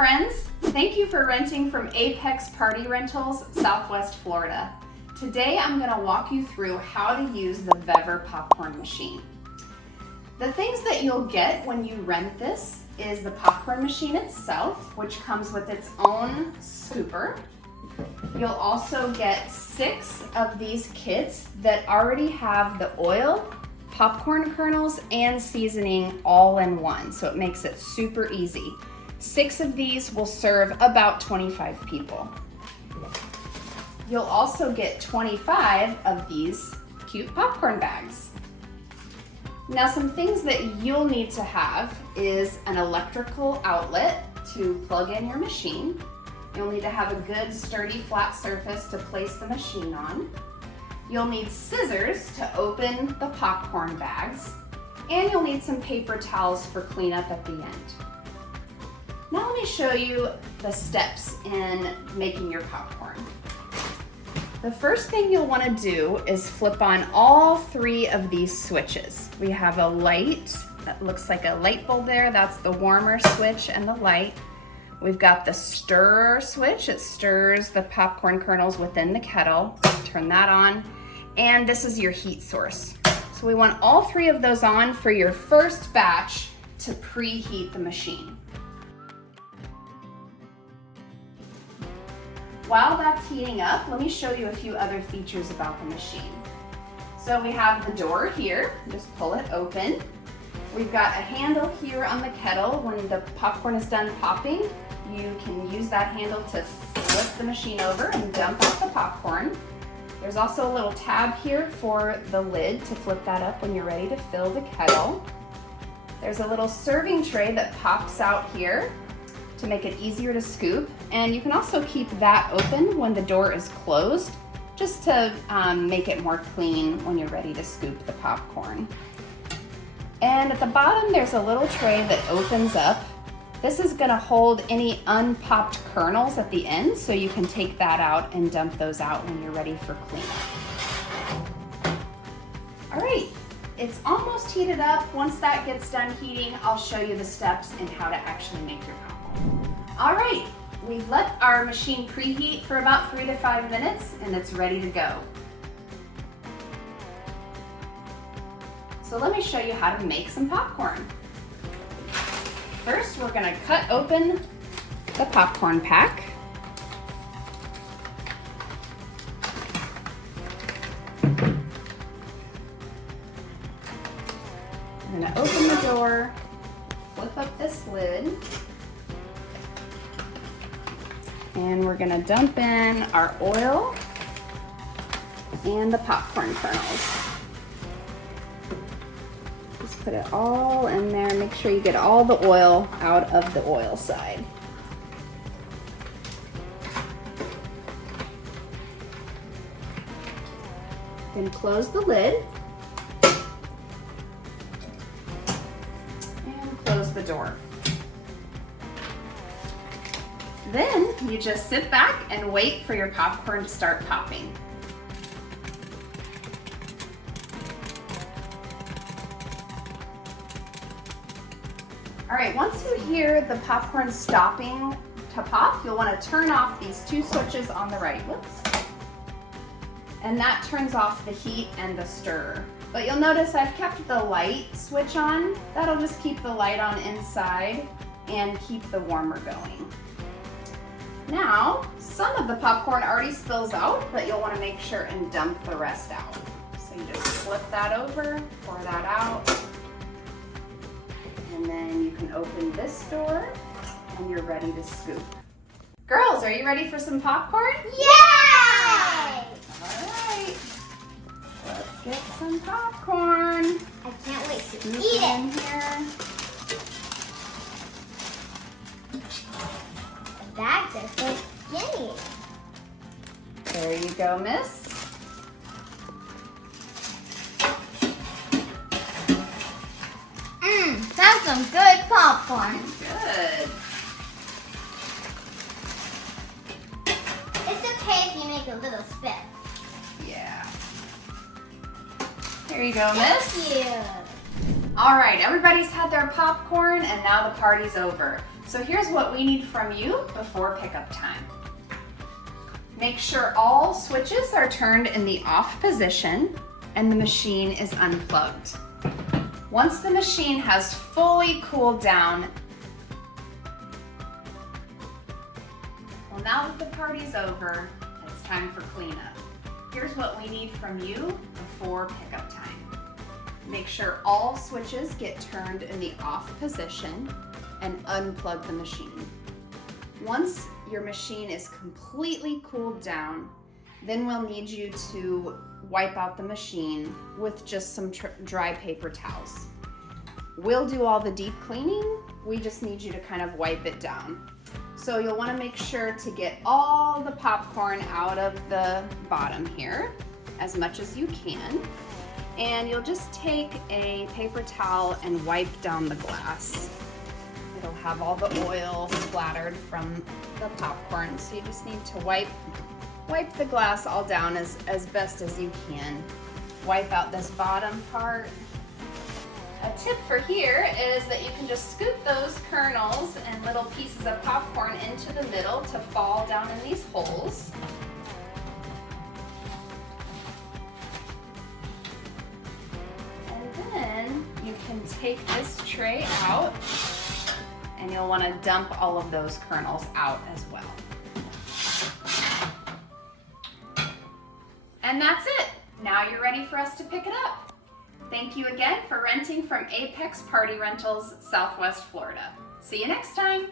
friends. Thank you for renting from Apex Party Rentals, Southwest Florida. Today I'm going to walk you through how to use the Vevor Popcorn Machine. The things that you'll get when you rent this is the popcorn machine itself, which comes with its own scooper. You'll also get 6 of these kits that already have the oil, popcorn kernels, and seasoning all in one, so it makes it super easy. 6 of these will serve about 25 people. You'll also get 25 of these cute popcorn bags. Now, some things that you'll need to have is an electrical outlet to plug in your machine. You'll need to have a good sturdy flat surface to place the machine on. You'll need scissors to open the popcorn bags, and you'll need some paper towels for cleanup at the end. Now let me show you the steps in making your popcorn. The first thing you'll want to do is flip on all 3 of these switches. We have a light that looks like a light bulb there. That's the warmer switch and the light. We've got the stirrer switch. It stirs the popcorn kernels within the kettle. Turn that on. And this is your heat source. So we want all 3 of those on for your first batch to preheat the machine. While that's heating up, let me show you a few other features about the machine. So we have the door here, just pull it open. We've got a handle here on the kettle. When the popcorn is done popping, you can use that handle to flip the machine over and dump out the popcorn. There's also a little tab here for the lid to flip that up when you're ready to fill the kettle. There's a little serving tray that pops out here to make it easier to scoop, and you can also keep that open when the door is closed, just to make it more clean when you're ready to scoop the popcorn. And at the bottom there's a little tray that opens up. This is gonna hold any unpopped kernels at the end, so you can take that out and dump those out when you're ready for cleanup. All right, it's almost heated up. Once that gets done heating, I'll show you the steps and how to actually make your popcorn. All right, we've let our machine preheat for about 3 to 5 minutes and it's ready to go. So let me show you how to make some popcorn. First, we're gonna cut open the popcorn pack. I'm gonna open the door, flip up this lid, and we're gonna dump in our oil and the popcorn kernels. Just put it all in there. Make sure you get all the oil out of the oil side. Then close the lid and close the door. Then you just sit back and wait for your popcorn to start popping. All right, once you hear the popcorn stopping to pop, you'll want to turn off these 2 switches on the right. Whoops. And that turns off the heat and the stirrer. But you'll notice I've kept the light switch on. That'll just keep the light on inside and keep the warmer going. Now, some of the popcorn already spills out, but you'll want to make sure and dump the rest out. So you just flip that over, pour that out, and then you can open this door and you're ready to scoop. Girls, are you ready for some popcorn? Yay! All right, let's get some popcorn. I can't wait to Scoop eat in it. here. That just looks yummy. There you go, miss. That's some good popcorn. Good. It's okay if you make a little spit. Yeah. Here you go, miss. Thank you. All right, everybody's had their popcorn and now the party's over. So here's what we need from you before pickup time. Make sure all switches are turned in the off position and the machine is unplugged. Once the machine has fully cooled down, well, now that the party's over, it's time for cleanup. Here's what we need from you before pickup time. Make sure all switches get turned in the off position and unplug the machine. Once your machine is completely cooled down, then we'll need you to wipe out the machine with just some dry paper towels. We'll do all the deep cleaning, we just need you to kind of wipe it down. So you'll want to make sure to get all the popcorn out of the bottom here, as much as you can. And you'll just take a paper towel and wipe down the glass. It'll have all the oil splattered from the popcorn, so you just need to wipe the glass all down as best as you can. Wipe out this bottom part. A tip for here is that you can just scoop those kernels and little pieces of popcorn into the middle to fall down in these holes. And then you can take this tray out and you'll want to dump all of those kernels out as well. And that's it. Now you're ready for us to pick it up. Thank you again for renting from Apex Party Rentals, Southwest Florida. See you next time.